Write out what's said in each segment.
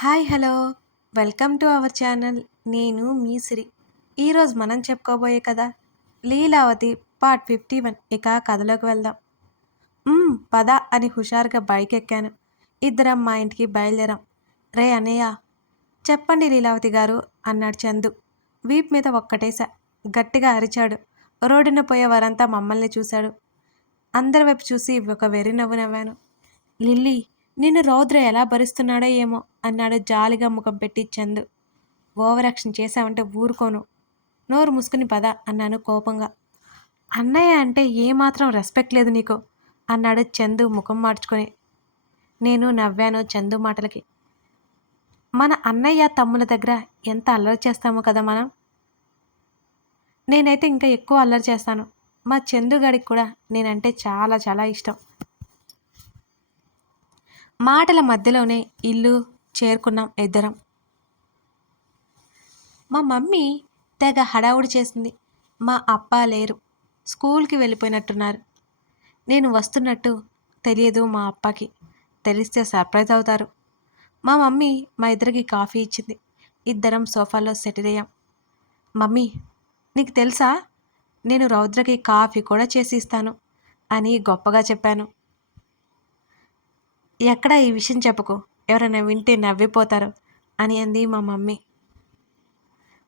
Hi hello. Welcome to our channel. నేను మీ సిరి. ఈరోజు మనం చెప్పుకోబోయే కదా లీలావతి పార్ట్ ఫిఫ్టీ వన్. ఇక కథలోకి వెళ్దాం. పద అని హుషారుగా బైక్ ఎక్కాను ఇద్దరం మా ఇంటికి బయలుదేరాం. రే అన్నయ్య చెప్పండి లీలావతి గారు అన్నాడు చందు. వీప్ మీద ఒక్కటేసా. గట్టిగా అరిచాడు. రోడ్డున పోయే వారంతా మమ్మల్ని చూశాడు. అందరి వైపు చూసి ఒక వెర్రి నవ్వు నవ్వాను. లిల్లీ నిన్ను రౌద్ర ఎలా భరిస్తున్నాడో ఏమో అన్నాడు జాలిగా ముఖం పెట్టి చందు. ఓవరాక్షన్ చేశావంటే ఊరుకోను. నోరు మూసుకుని పద అన్నాను కోపంగా. అన్నయ్య అంటే ఏమాత్రం రెస్పెక్ట్ లేదు నీకు అన్నాడు చందు ముఖం మార్చుకొని. నేను నవ్వాను చందు మాటలకి. మన అన్నయ్య తమ్ముల దగ్గర ఎంత అల్లరి చేస్తామో కదా మనం? నేనైతే ఇంకా ఎక్కువ అల్లరి చేస్తాను. మా చందుగాడికి కూడా నేనంటే చాలా చాలా ఇష్టం. మాటల మధ్యలోనే ఇల్లు చేరుకున్నాం ఇద్దరం. మా మమ్మీ తెగ హడావుడి చేసింది. మా అప్ప లేరు. స్కూల్కి వెళ్ళిపోయినట్టున్నారు. నేను వస్తున్నట్టు తెలియదు మా అప్పకి. తెలిస్తే సర్ప్రైజ్ అవుతారు. మా మమ్మీ మా ఇద్దరికి కాఫీ ఇచ్చింది. ఇద్దరం సోఫాలో సెటిల్ అయ్యాం. మమ్మీ నీకు తెలుసా? నేను రౌద్రకి కాఫీ కూడా చేసి ఇస్తాను అని గొప్పగా చెప్పాను. ఎక్కడ ఈ విషయం చెప్పకు. ఎవరైనా వింటే నవ్విపోతారు అని అంది మా మమ్మీ.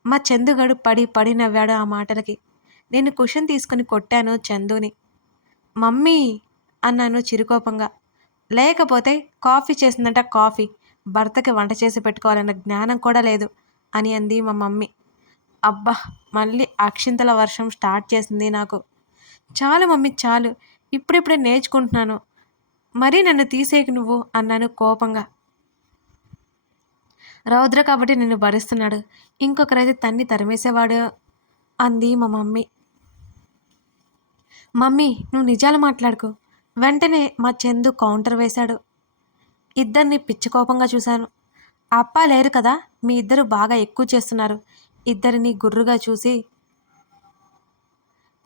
మా చందుగడు పడి పడి నవ్వాడు ఆ మాటలకి. నేను కుషన్ తీసుకుని కొట్టాను చందుని. మమ్మీ! అన్నాను చిరుకోపంగా. లేకపోతే కాఫీ చేసిందంట కాఫీ. భర్తకి వంట చేసి పెట్టుకోవాలన్న జ్ఞానం కూడా లేదు అని అంది మా మమ్మీ. అబ్బా! మళ్ళీ అక్షింతల వర్షం స్టార్ట్ చేసింది నాకు. చాలు మమ్మీ చాలు. ఇప్పుడిప్పుడే నేర్చుకుంటున్నాను. మరీ నన్ను తీసేయకు నువ్వు? అన్నాను కోపంగా. రౌద్ర కాబట్టి నిన్ను భరిస్తున్నాడు. ఇంకొకరైతే తన్ని తరిమేసేవాడు? అంది మా మమ్మీ. మమ్మీ నువ్వు నిజాలు మాట్లాడుకో. వెంటనే మా చందు కౌంటర్ వేశాడు. ఇద్దరిని పిచ్చి కోపంగా చూశాను. అప్ప లేరు కదా మీ ఇద్దరు బాగా ఎక్కువ చేస్తున్నారు. ఇద్దరిని గుర్రుగా చూసి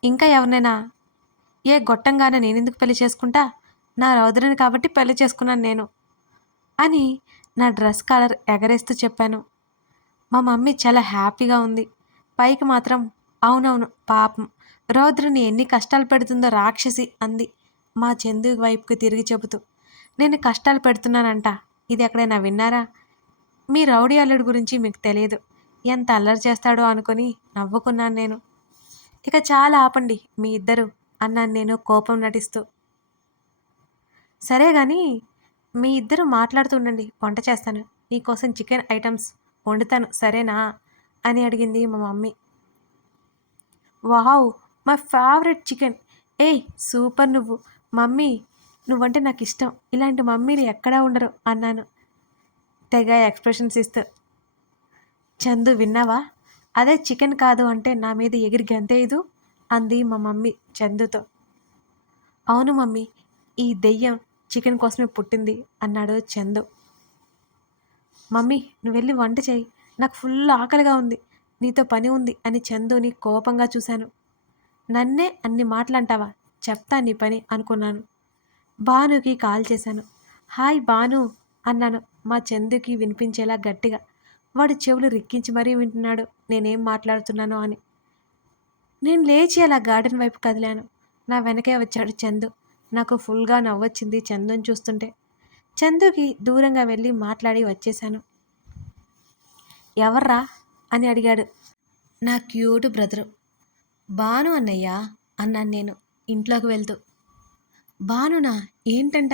ఇంకా ఎవరినైనా? ఏ గొట్టంగానే నేనెందుకు పెళ్ళి చేసుకుంటా? నా రౌద్రని కాబట్టి పెళ్ళి చేసుకున్నాను నేను అని నా డ్రెస్ కలర్ ఎగరేస్తూ చెప్పాను. మా మమ్మీ చాలా హ్యాపీగా ఉంది. పైకి మాత్రం అవునవును పాపం. రౌద్రుని ఎన్ని కష్టాలు పెడుతుందో రాక్షసి అంది మా చందు వైపుకి తిరిగి చెబుతూ. నేను కష్టాలు పెడుతున్నానంట. ఇది ఎక్కడైనా విన్నారా? మీ రౌడీ అల్లుడి గురించి మీకు తెలియదు. ఎంత అల్లరి చేస్తాడో అనుకొని నవ్వుకున్నాను నేను. ఇక చాలా ఆపండి మీ ఇద్దరు అన్నాను నేను కోపం నటిస్తూ. సరే కానీ మీ ఇద్దరు మాట్లాడుతుండండి వంట చేస్తాను. నీకోసం చికెన్ ఐటమ్స్ వండుతాను సరేనా? అని అడిగింది మా mummy. Wow my favourite chicken. ఏయ్ సూపర్ నువ్వు. మమ్మీ నువ్వంటే నాకు ఇష్టం ఇలాంటి మమ్మీలు ఎక్కడా ఉండరు అన్నాను. తెగ ఎక్స్ప్రెషన్స్ ఇస్తూ. చందు విన్నావా? అదే చికెన్ కాదు అంటే నా మీద ఎగిరి గంతేయదు అంది మా మమ్మీ చందుతో. అవును మమ్మీ ఈ దెయ్యం చికెన్ కోసమే పుట్టింది అన్నాడు చందు. మమ్మీ నువ్వు వెళ్ళి వంట చేయి. నాకు ఫుల్ ఆకలిగా ఉంది. నీతో పని ఉంది అని చందుని కోపంగా చూశాను. నన్నే అన్ని మాటలంటావా? చెప్తా నీ పని అనుకున్నాను. భానుకి కాల్ చేశాను. హాయ్ భాను అన్నాను మా చందుకి వినిపించేలా గట్టిగా. వాడు చెవులు రిక్కించి మరీ వింటున్నాడు. నేనేం మాట్లాడుతున్నానో అని. నేను లేచి అలా గార్డెన్ వైపు కదిలాను. నా వెనకే వచ్చాడు చందు. నాకు ఫుల్గా నవ్వొచ్చింది చందుని చూస్తుంటే. చందుకి దూరంగా వెళ్ళి మాట్లాడి వచ్చేశాను. ఎవర్రా? అని అడిగాడు. నా క్యూట్ బ్రదరు. బాను అన్నయ్య? అన్నాను నేను ఇంట్లోకి వెళ్తూ. బానునా ఏంటంట?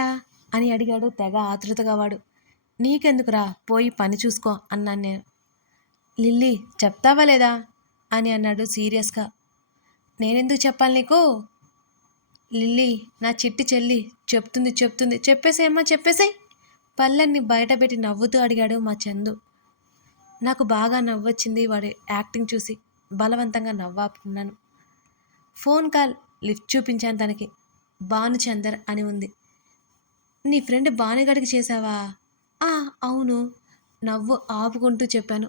అని అడిగాడు తెగ ఆతృతగా వాడు. నీకెందుకురా? పోయి పని చూసుకో అన్నాను నేను. లిల్లీ చెప్తావా లేదా? అని అన్నాడు సీరియస్గా. నేనెందుకు చెప్పాలి నీకు? లిల్లీ నా చిట్టి చెల్లి చెప్తుంది చెప్తుంది. చెప్పేసేమ్మా చెప్పేసేయ్. పళ్ళన్ని బయటపెట్టి నవ్వుతూ అడిగాడు మా చందు. నాకు బాగా నవ్వొచ్చింది వాడి యాక్టింగ్ చూసి. బలవంతంగా నవ్వాపుకున్నాను. ఫోన్ కాల్ లిఫ్ట్ చూపించాను తనకి. భానుచందర్ అని ఉంది. నీ ఫ్రెండ్ భానుగడికి చేసావా "ఆ, అవును. నవ్వు ఆపుకుంటూ చెప్పాను.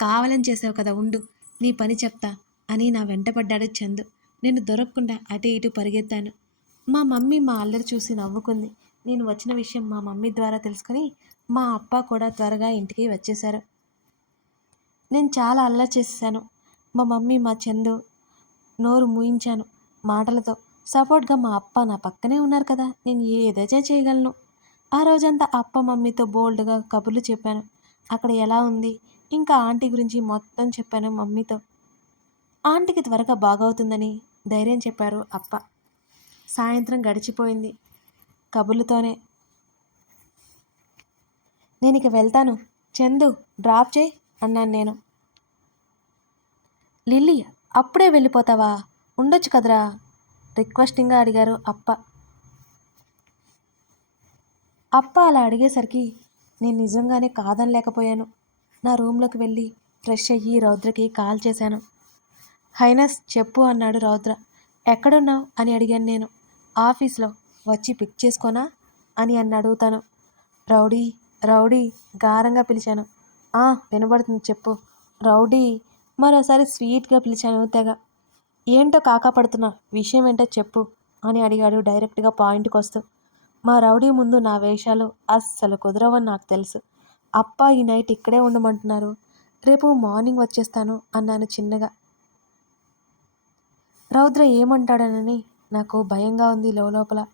కావాలని చేసావు కదా ఉండు. నీ పని చెప్తా అని నా వెంటపడ్డాడు చందు. నేను దొరకకుండా అటు ఇటు పరిగెత్తాను. మా మమ్మీ మా అల్లరి చూసి నవ్వుకుంది. నేను వచ్చిన విషయం మా మమ్మీ ద్వారా తెలుసుకొని మా అప్ప కూడా త్వరగా ఇంటికి వచ్చేశారు. నేను చాలా అల్లరి చేసేసాను మా మమ్మీ మా చందు నోరు మూయించాను మాటలతో. సపోర్ట్గా మా అప్ప నా పక్కనే ఉన్నారు కదా నేను ఏదైతే చేయగలను? ఆ రోజంతా అప్ప మమ్మీతో బోల్డ్గా కబుర్లు చెప్పాను. అక్కడ ఎలా ఉంది? ఇంకా ఆంటీ గురించి మొత్తం చెప్పాను మమ్మీతో. ఆంటీకి త్వరగా బాగవుతుందని ధైర్యం చెప్పారు అప్ప. సాయంత్రం గడిచిపోయింది. కబుర్లతోనే నేను ఇక వెళ్తాను. చందు డ్రాప్ చేయి అన్నాను నేను. లిల్లీ అప్పుడే వెళ్ళిపోతావా? ఉండొచ్చు కదరా? రిక్వెస్టింగ్గా అడిగారు అప్ప. అప్ప అలా అడిగేసరికి నేను నిజంగానే కాదనలేకపోయాను. నా రూమ్లోకి వెళ్ళి ఫ్రెష్ అయ్యి రౌద్రకి కాల్ చేశాను. హైనస్ చెప్పు అన్నాడు రౌద్ర. ఎక్కడున్నావు? అని అడిగాను నేను. ఆఫీస్లో. వచ్చి పిక్ చేసుకోనా? అని అన్న అడుగుతాను రౌడీ రౌడీ గారంగా పిలిచాను. "ఆ, వినబడుతుంది చెప్పు. రౌడీ మరోసారి స్వీట్గా పిలిచాను తెగ. ఏంటో కాకపడుతున్నా విషయం ఏంటో చెప్పు అని అడిగాడు డైరెక్ట్గా పాయింట్కి వస్తూ. మా రౌడీ ముందు నా వేషాలు అస్సలు కుదరవని నాకు తెలుసు. అప్ప ఈ నైట్ ఇక్కడే ఉండమంటున్నారు. రేపు మార్నింగ్ వచ్చేస్తాను అన్నాను చిన్నగా. రౌద్ర ఏమంటాడనని నాకు భయంగా ఉంది లోపల.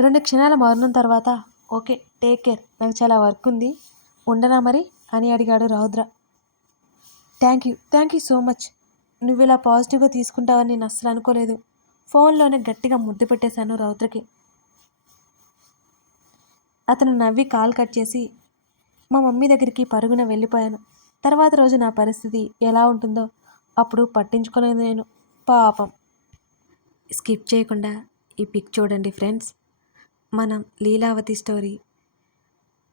రెండు క్షణాల మౌనం తర్వాత ఓకే టేక్ కేర్ నాకు చాలా వర్క్ ఉంది ఉండనా మరి? అని అడిగాడు Roudra. Thank you thank you so much. నువ్వు ఇలా పాజిటివ్గా తీసుకుంటావని నేను అస్సలు అనుకోలేదు. ఫోన్లోనే గట్టిగా ముద్దు పెట్టేశాను రౌద్రకి. అతను నవ్వి కాల్ కట్ చేసి మా మమ్మీ దగ్గరికి పరుగున వెళ్ళిపోయాను. తర్వాత రోజు నా పరిస్థితి ఎలా ఉంటుందో అప్పుడు పట్టించుకోలేదు నేను. పాపం. స్కిప్ చేయకుండా ఈ పిక్ చూడండి ఫ్రెండ్స్. మనం లీలావతి స్టోరీ.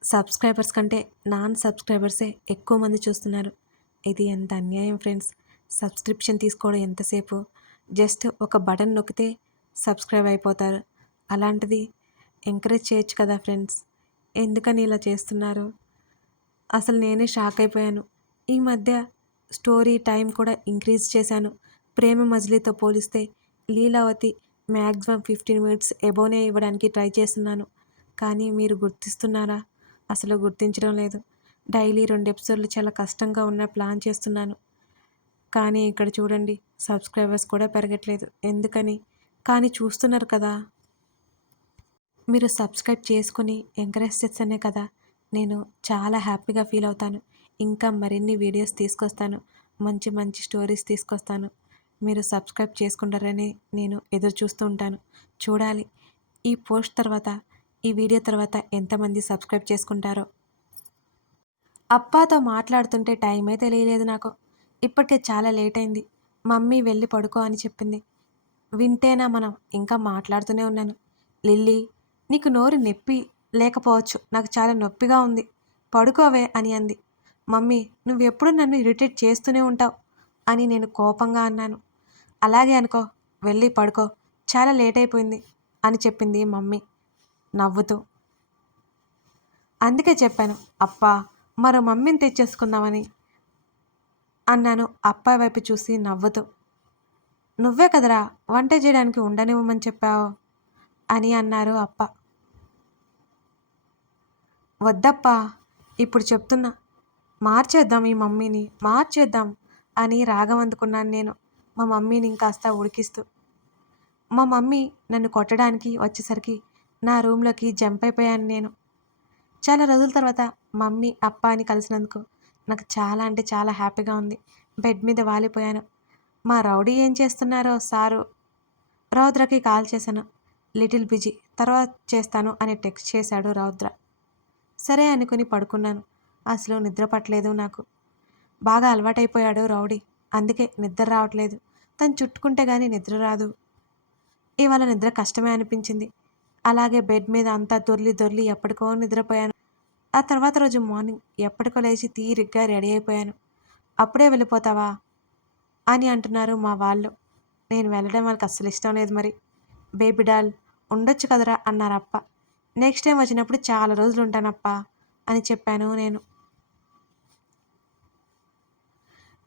సబ్స్క్రైబర్స్ కంటే నాన్ సబ్స్క్రైబర్సే ఎక్కువ మంది చూస్తున్నారు. ఇది ఎంత అన్యాయం ఫ్రెండ్స్. సబ్స్క్రిప్షన్ తీసుకోవడం ఎంతసేపు? జస్ట్ ఒక బటన్ నొక్కితే సబ్స్క్రైబ్ అయిపోతారు. అలాంటిది ఎంకరేజ్ చేయొచ్చు కదా ఫ్రెండ్స్. ఎందుకని ఇలా చేస్తున్నారు? అసలు నేనే షాక్ అయిపోయాను. ఈ మధ్య స్టోరీ టైం కూడా ఇంక్రీజ్ చేశాను. ప్రేమ మజిలీతో పోలిస్తే లీలావతి మ్యాక్సిమం ఫిఫ్టీన్ మినిట్స్ ఎబోనే ఇవ్వడానికి ట్రై చేస్తున్నాను. కానీ మీరు గుర్తిస్తున్నారా? అసలు గుర్తించడం లేదు. డైలీ రెండు ఎపిసోడ్లు చాలా కష్టంగా ఉన్న ప్లాన్ చేస్తున్నాను. కానీ ఇక్కడ చూడండి సబ్స్క్రైబర్స్ కూడా పెరగట్లేదు. ఎందుకని? కానీ చూస్తున్నారు కదా. మీరు సబ్స్క్రైబ్ చేసుకుని ఎంకరేజ్ చేస్తేనే కదా నేను చాలా హ్యాపీగా ఫీల్ అవుతాను. ఇంకా మరిన్ని వీడియోస్ తీసుకొస్తాను. మంచి మంచి స్టోరీస్ తీసుకొస్తాను. మీరు సబ్స్క్రైబ్ చేసుకుంటారని నేను ఎదురు చూస్తూ ఉంటాను. చూడాలి. ఈ పోస్ట్ తర్వాత ఈ వీడియో తర్వాత ఎంతమంది సబ్స్క్రైబ్ చేసుకుంటారో. అప్పాతో మాట్లాడుతుంటే టైమే తెలియలేదు నాకు. ఇప్పటికే చాలా లేట్ అయింది. మమ్మీ వెళ్ళి పడుకో అని చెప్పింది. వింటేనా మనం ఇంకా మాట్లాడుతూనే ఉన్నాను. లిల్లీ నీకు నోరు నొప్పి లేకపోవచ్చు. నాకు చాలా నొప్పిగా ఉంది. పడుకోవే అని అంది. మమ్మీ నువ్వెప్పుడు నన్ను ఇరిటేట్ చేస్తూనే ఉంటావు? అని నేను కోపంగా అన్నాను. అలాగే అనుకో వెళ్ళి పడుకో. చాలా లేట్ అయిపోయింది అని చెప్పింది మమ్మీ. నవ్వుతూ. అందుకే చెప్పాను అప్పా మరో మమ్మీని తెచ్చేసుకుందామని అన్నాను అప్పాయి వైపు చూసి నవ్వుతూ. నువ్వే కదరా వంట చేయడానికి ఉండనివ్వమని చెప్పావు అని అన్నారు అప్ప. వద్దప్పా ఇప్పుడు చెప్తున్నా. మార్చేద్దాం ఈ మమ్మీని మార్చేద్దాం అని రాగం అందుకున్నాను నేను. మా మమ్మీని ఇంకాస్త ఉడికిస్తూ. మా మమ్మీ నన్ను కొట్టడానికి వచ్చేసరికి నా రూమ్లోకి జంప్ అయిపోయాను నేను. చాలా రోజుల తర్వాత మమ్మీ అప్ప అని కలిసినందుకు నాకు చాలా అంటే చాలా హ్యాపీగా ఉంది. బెడ్ మీద వాలిపోయాను. మా రౌడీ ఏం చేస్తున్నారో సారు? రౌద్రకి కాల్ చేశాను. లిటిల్ బిజీ తర్వాత చేస్తాను అని టెక్స్ట్ చేశాడు రౌద్ర. సరే అనుకుని పడుకున్నాను. అసలు నిద్ర పట్టలేదు నాకు. బాగా అలవాటైపోయాడు రౌడీ. అందుకే నిద్ర రావట్లేదు. తను చుట్టుకుంటే కానీ నిద్ర రాదు. ఇవాళ నిద్ర కష్టమే అనిపించింది. అలాగే బెడ్ మీద అంతా దొర్లి దొర్లి ఎప్పటికో నిద్రపోయాను. ఆ తర్వాత రోజు మార్నింగ్ ఎప్పటికో లేచి తీరిగ్గా రెడీ అయిపోయాను. అప్పుడే వెళ్ళిపోతావా? అని అంటున్నారు మా వాళ్ళు. నేను వెళ్ళడం వాళ్ళకి అస్సలు ఇష్టం లేదు మరి. బేబీ డాల్ ఉండొచ్చు కదరా అన్నారు అప్ప. నెక్స్ట్ టైం వచ్చినప్పుడు చాలా రోజులు ఉంటానప్ప అని చెప్పాను నేను.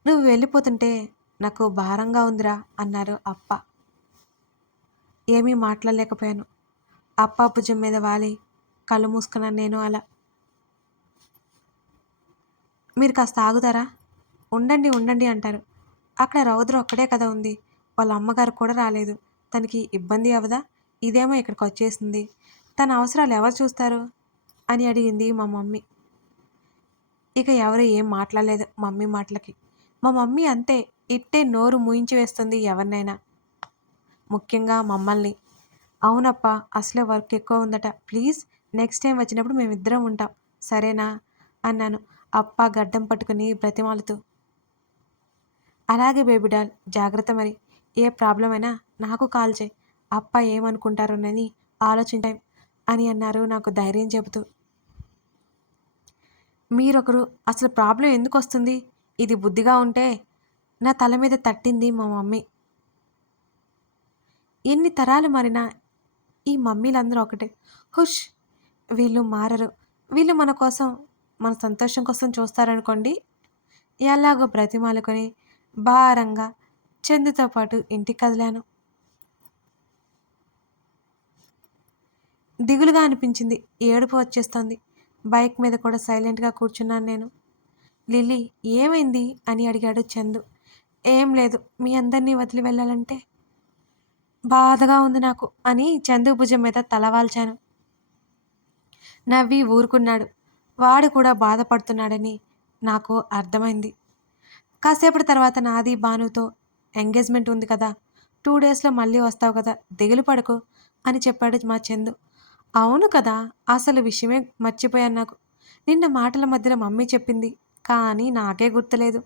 నువ్వు వెళ్ళిపోతుంటే నాకు భారంగా ఉందిరా అన్నారు అప్ప. ఏమీ మాట్లాడలేకపోయాను. అప్ప భుజం మీద వాలి కళ్ళు మూసుకున్నాను నేను అలా. మీరు కాస్త ఆగుతారా? ఉండండి ఉండండి అంటారు. అక్కడ రౌద్ర ఒక్కడే కదా ఉంది. వాళ్ళ అమ్మగారు కూడా రాలేదు. తనకి ఇబ్బంది అవదా ఇదేమో ఇక్కడికి వచ్చేసింది. తన అవసరాలు ఎవరు చూస్తారు? అని అడిగింది మా మమ్మీ. ఇక ఎవరు ఏం మాట్లాడలేదు మమ్మీ మాటలకి. మా మమ్మీ అంతే ఇట్టే నోరు మూయించి వేస్తుంది ఎవరినైనా. ముఖ్యంగా మమ్మల్ని. అవునప్ప అసలే వర్క్ ఎక్కువ ఉందట. ప్లీజ్ నెక్స్ట్ టైం వచ్చినప్పుడు మేమిద్దరం ఉంటాం. సరేనా? అన్నాను అప్ప గడ్డం పట్టుకుని బ్రతిమాలుతూ. అలాగే బేబీ డాల్ జాగ్రత్త మరి. ఏ ప్రాబ్లం అయినా నాకు కాల్ చేయి. అప్ప ఏమనుకుంటారోనని ఆలోచించాం అని అన్నారు నాకు ధైర్యం చెబుతూ. మీరొకరు అసలు ప్రాబ్లం ఎందుకు వస్తుంది ఇది బుద్ధిగా ఉంటే నా తల మీద తట్టింది మా మమ్మీ. ఎన్ని తరాలు మారినా ఈ మమ్మీలందరూ ఒకటే. హుష్! వీళ్ళు మారరు. వీళ్ళు మన కోసం మన సంతోషం కోసం చూస్తారనుకోండి. ఎలాగో బ్రతిమాలుకొని భారంగా చందుతో పాటు ఇంటికి కదిలాను. దిగులుగా అనిపించింది. ఏడుపు వచ్చేస్తోంది. బైక్ మీద కూడా సైలెంట్గా కూర్చున్నాను నేను. లిల్లీ ఏమైంది? అని అడిగాడు చందు. ఏం లేదు మీ అందరినీ వదిలి వెళ్ళాలంటే? బాధగా ఉంది నాకు అని చందు భుజం మీద తలవాల్చాను నవ్వి ఊరుకున్నాడు. వాడు కూడా బాధపడుతున్నాడని నాకు అర్థమైంది. కాసేపటి తర్వాత నాది బానుతో ఎంగేజ్మెంట్ ఉంది కదా. టూ డేస్లో మళ్ళీ వస్తావు కదా. దిగులు పడకు అని చెప్పాడు మా చందు. అవును కదా అసలు విషయమే మర్చిపోయాను నాకు. నిన్న మాటల మధ్యలో మమ్మీ చెప్పింది కానీ నాకే గుర్తులేదు.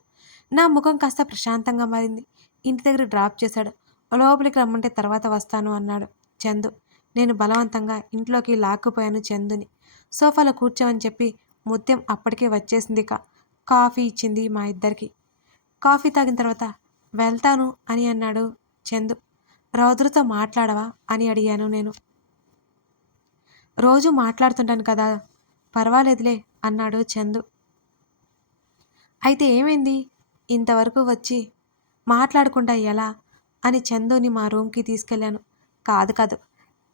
నా ముఖం కాస్త ప్రశాంతంగా మారింది. ఇంటి దగ్గర డ్రాప్ చేశాడు. లోపలికి రమ్మంటే తర్వాత వస్తాను అన్నాడు చందు. నేను బలవంతంగా ఇంట్లోకి లాక్కుపోయాను చందుని. సోఫాలో కూర్చోమని చెప్పి ముత్యం అప్పటికే వచ్చేసింది కా కాఫీ ఇచ్చింది మా ఇద్దరికి. కాఫీ తాగిన తర్వాత వెళ్తాను అని అన్నాడు చందు. రౌద్రతో మాట్లాడవా అని అడిగాను నేను. రోజు మాట్లాడుతుంటాను కదా. పర్వాలేదులే అన్నాడు చందు. అయితే ఏమైంది? ఇంతవరకు వచ్చి మాట్లాడకుండా ఎలా? అని చందుని మా రూమ్కి తీసుకెళ్ళాను. కాదు కాదు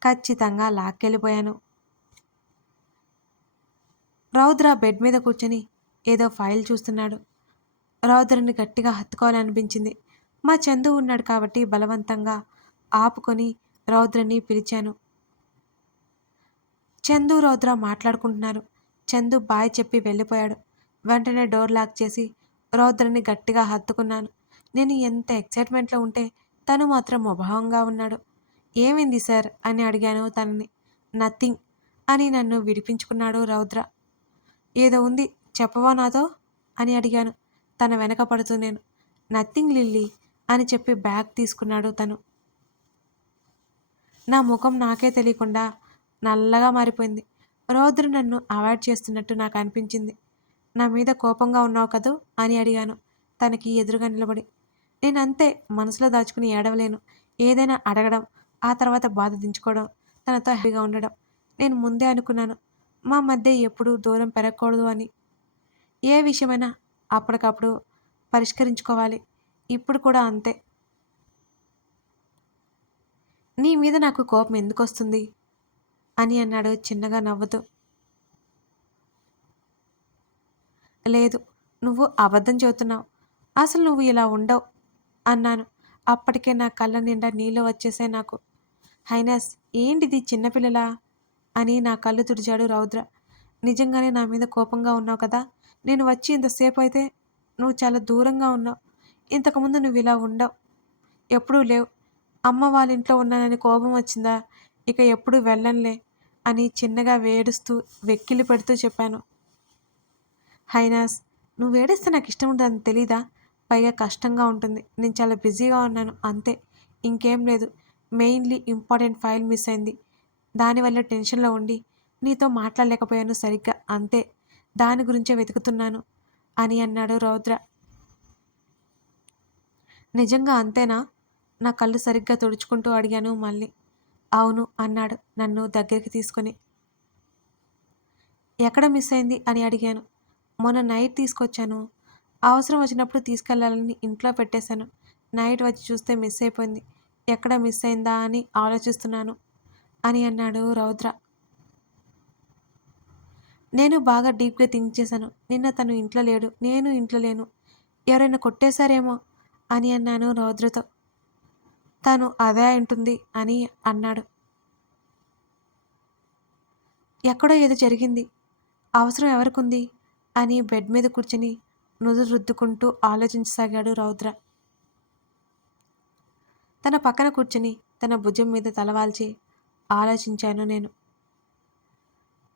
ఖచ్చితంగా లాక్కెళ్ళిపోయాను. రౌద్ర బెడ్ మీద కూర్చొని ఏదో ఫైల్ చూస్తున్నాడు. రౌద్రని గట్టిగా హత్తుకోవాలనిపించింది. మా చందు ఉన్నాడు కాబట్టి బలవంతంగా ఆపుకొని రౌద్రని పిలిచాను. చందు రౌద్ర మాట్లాడుకుంటున్నారు. చందు బాయ్ చెప్పి వెళ్ళిపోయాడు. వెంటనే డోర్ లాక్ చేసి రౌద్రని గట్టిగా హత్తుకున్నాను. నేను ఎంత ఎక్సైట్మెంట్లో ఉంటే తను మాత్రం అభావంగా ఉన్నాడు. ఏమైంది సార్? అని అడిగాను తనని. నథింగ్ అని నన్ను విడిపించుకున్నాడు రౌద్ర. ఏదో ఉంది చెప్పవా నాతో? అని అడిగాను. తన వెనక పడుతూ నేను నథింగ్ లిల్లీ అని చెప్పి బ్యాగ్ తీసుకున్నాడు తను. నా ముఖం నాకే తెలియకుండా నల్లగా మారిపోయింది. రౌద్ర నన్ను అవాయిడ్ చేస్తున్నట్టు నాకు అనిపించింది. నా మీద కోపంగా ఉన్నావు కదూ? అని అడిగాను. తనకి ఎదురుగా నిలబడి. నేను అంతే మనసులో దాచుకుని ఏడవలేను. ఏదైనా అడగడం ఆ తర్వాత బాధ దించుకోవడం తనతో హ్యాపీగా ఉండడం. నేను ముందే అనుకున్నాను మా మధ్య ఎప్పుడూ దూరం పెరగకూడదు అని. ఏ విషయమైనా అప్పటికప్పుడు పరిష్కరించుకోవాలి. ఇప్పుడు కూడా అంతే. నీ మీద నాకు కోపం ఎందుకు వస్తుంది అని అన్నాడు చిన్నగా నవ్వుతూ. లేదు నువ్వు అబద్ధం చెబుతున్నావు. అసలు నువ్వు ఇలా ఉండవు అన్నాను. అప్పటికే నా కళ్ళ నిండా నీళ్ళు వచ్చేసే నాకు. హైనాస్ ఏంటిది చిన్నపిల్లలా? అని నా కళ్ళు తుడిచాడు రౌద్ర. నిజంగానే నా మీద కోపంగా ఉన్నావు కదా? నేను వచ్చి ఇంతసేపు అయితే నువ్వు చాలా దూరంగా ఉన్నావు. ఇంతకుముందు నువ్వు ఇలా ఉండవు. ఎప్పుడూ లేవు. అమ్మ వాళ్ళ ఇంట్లో ఉన్నానని కోపం వచ్చిందా? ఇక ఎప్పుడు వెళ్ళనులే అని చిన్నగా వేడుస్తూ వెక్కిలి పెడుతూ చెప్పాను. హైనాస్ నువ్వు ఏడేస్తే నాకు ఇష్టం ఉంటుందని తెలీదా? పైగా కష్టంగా ఉంటుంది. నేను చాలా బిజీగా ఉన్నాను. అంతే. ఇంకేం లేదు. మెయిన్లీ ఇంపార్టెంట్ ఫైల్ మిస్ అయింది. దానివల్ల టెన్షన్లో ఉండి నీతో మాట్లాడలేకపోయాను సరిగ్గా. అంతే. దాని గురించే వెతుకుతున్నాను అని అన్నాడు రౌద్ర. నిజంగా అంతేనా? నా కళ్ళు సరిగ్గా తుడుచుకుంటూ అడిగాను మళ్ళీ. అవును అన్నాడు నన్ను దగ్గరికి తీసుకొని. ఎక్కడ మిస్ అయింది అని అడిగాను. మొన్న నైట్ తీసుకొచ్చాను. అవసరం వచ్చినప్పుడు తీసుకెళ్ళాలని ఇంట్లో పెట్టేశాను. నైట్ వచ్చి చూస్తే మిస్ అయిపోయింది. ఎక్కడ మిస్ అయిందా అని ఆలోచిస్తున్నాను అని అన్నాడు రౌద్ర. నేను బాగా డీప్గా థింక్ చేశాను. నిన్న తను ఇంట్లో లేడు. నేను ఇంట్లో లేను. ఎవరైనా కొట్టేశారేమో అని అన్నాను రౌద్రతో. తను అదే ఉంటుంది అని అన్నాడు. ఎక్కడో ఏదో జరిగింది. అవసరం ఎవరికి ఉంది అని బెడ్ మీద కూర్చొని నుదురు రుద్దుకుంటూ ఆలోచించసాగాడు రౌద్ర. తన పక్కన కూర్చొని తన భుజం మీద తలవాల్చి ఆలోచించాను నేను.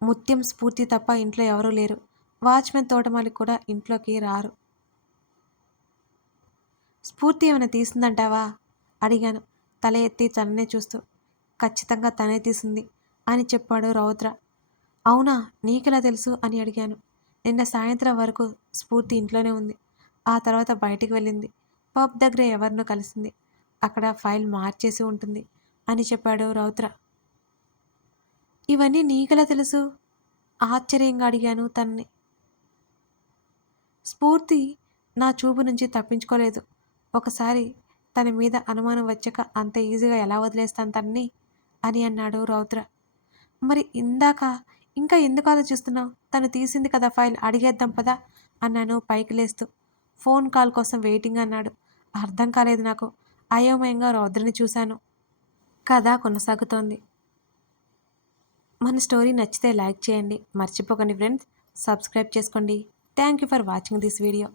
ముత్యం స్ఫూర్తి తప్ప ఇంట్లో ఎవరూ లేరు. వాచ్మెన్ తోటమాలి కూడా ఇంట్లోకి రారు. స్ఫూర్తి ఏమైనా తీసిందంటావా? అడిగాను తల ఎత్తి తననే చూస్తూ. ఖచ్చితంగా తనే తీసింది అని చెప్పాడు రౌద్ర. అవునా నీకెలా తెలుసు అని అడిగాను. నిన్న సాయంత్రం వరకు స్ఫూర్తి ఇంట్లోనే ఉంది. ఆ తర్వాత బయటికి వెళ్ళింది. పబ్ దగ్గర ఎవరినో కలిసింది. అక్కడ ఫైల్ మార్చేసి ఉంటుంది అని చెప్పాడు రౌద్ర. ఇవన్నీ నీకెలా తెలుసు? ఆశ్చర్యంగా అడిగాను తన్ని. స్ఫూర్తి నా చూపు నుంచి తప్పించుకోలేదు. ఒకసారి తన మీద అనుమానం వచ్చాక అంత ఈజీగా ఎలా వదిలేస్తాను తన్ని అని అన్నాడు రౌద్ర. మరి ఇందాక ఇంకా ఎందుకు ఆలోచిస్తున్నావు? తను తీసింది కదా ఫైల్ అడిగేద్దాం పదా అన్నాను పైకి లేస్తూ. ఫోన్ కాల్ కోసం వెయిటింగ్ అన్నాడు. అర్థం కాలేదు నాకు. అయోమయంగా రౌద్రని చూశాను. కథ కొనసాగుతోంది. మన స్టోరీ నచ్చితే లైక్ చేయండి. మర్చిపోకండి ఫ్రెండ్స్. సబ్స్క్రైబ్ చేసుకోండి. Thank you for watching this video.